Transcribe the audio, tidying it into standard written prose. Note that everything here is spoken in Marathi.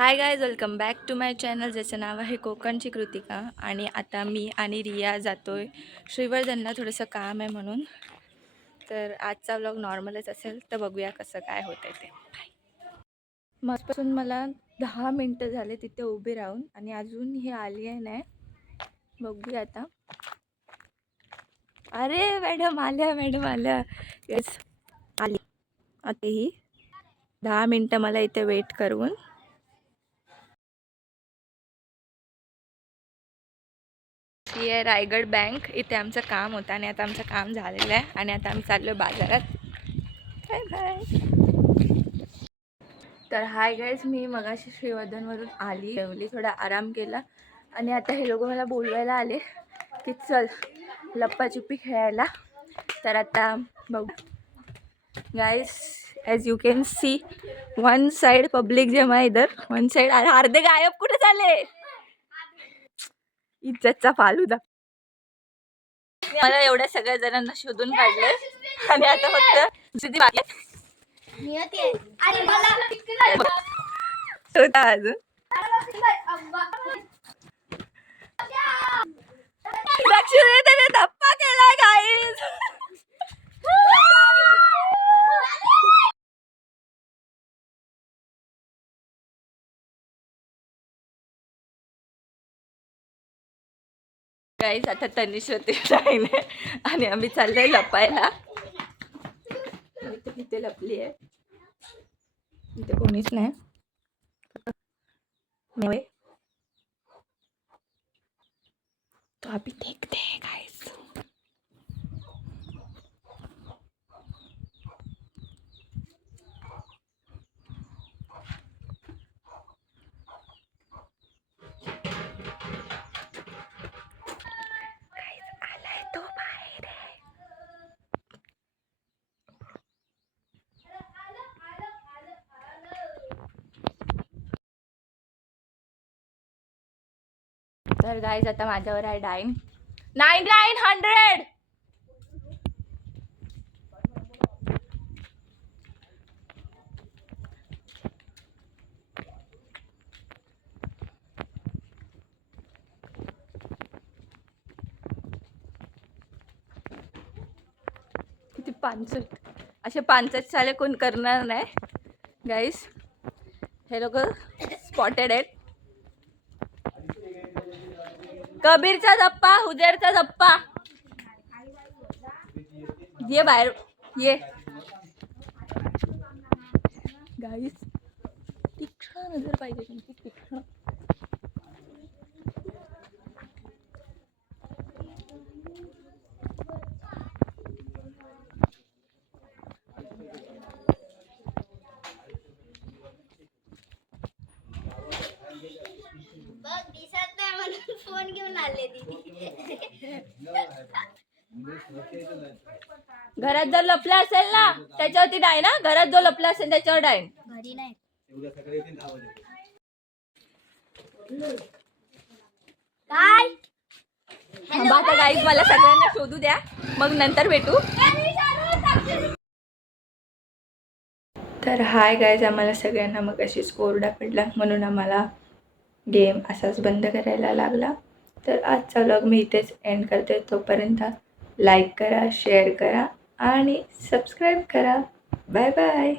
High guys, welcome back to my channel, ज्याचं नाव आहे कोकणची कृतिका. आणि आता मी आणि रिया जातोय श्रीवर्धनला, थोडंसं काम आहे म्हणून. तर आजचा व्लॉग नॉर्मलच असेल, तर बघूया कसं काय होतंय ते. मजपासून मला 10 मिनटं झाले तिथे उभी राहून, आणि अजून हे आली आहे नाही. बघूया आता. अरे मॅडम आल्या. येस, आली. आता ही 10 मिनटं मला इथे वेट करून. ही आहे रायगड बँक. इथे आमचं काम होतं आणि आता आमचं काम झालेलं आहे आणि आता आम्ही चाललो बाजारात. Bye bye. तर हाय गाईज, मी मगाशी श्रीवर्धनवरून आली, जेवली, थोडा आराम केला आणि आता हे लोक मला बोलवायला आले की चल लप्पाछुपी खेळायला. तर आता बघू guys, as you can see one side public जमा इधर, वन साइड. अर्धे गायब कुठे झाले? इज्जतचा फालुदा. मला एवढ्या सगळ्या जणांना शोधून काढले आणि आता फक्त अजून धप्पा केला गाईज. गाईज आता तनिष्वती आहे आणि आम्ही चाललोय लपायला. इथे लपली आहे, इथे कोणीच नाही. तो अभी देखते हैं गाइस. आलाय तो बाहेर आहे. तर गाईज आता माझ्यावर आहे डाईन 9900. किती 65 असे 65 साले कोण करणार नाही गाईज. हे लोक स्पॉटेड आहेत. कबीरचा धप्पा, हुदेरचा धप्पा. ये बाहेर ये गाईज. तीक्ष्ण नजर पाहिजे तुमची, तीक्ष्ण. फोन घेऊन आले घरात जर लपला असेल ना त्याच्यावरती डाय ना. घरात जो लपला असेल त्याच्यावर डाय. घरी नाही. काय आता गाईज मला सगळ्यांना शोधू द्या, मग नंतर भेटू. तर हाय गाईज, आम्हाला सगळ्यांना मग अशीच ओरडा पडला म्हणून आम्हाला गेम असाच बंद करायला लागला. तर आजचा व्लॉग मी इथेच एंड करते. तोपर्यंत लाईक करा, शेअर करा आणि सबस्क्राईब करा. Bye bye.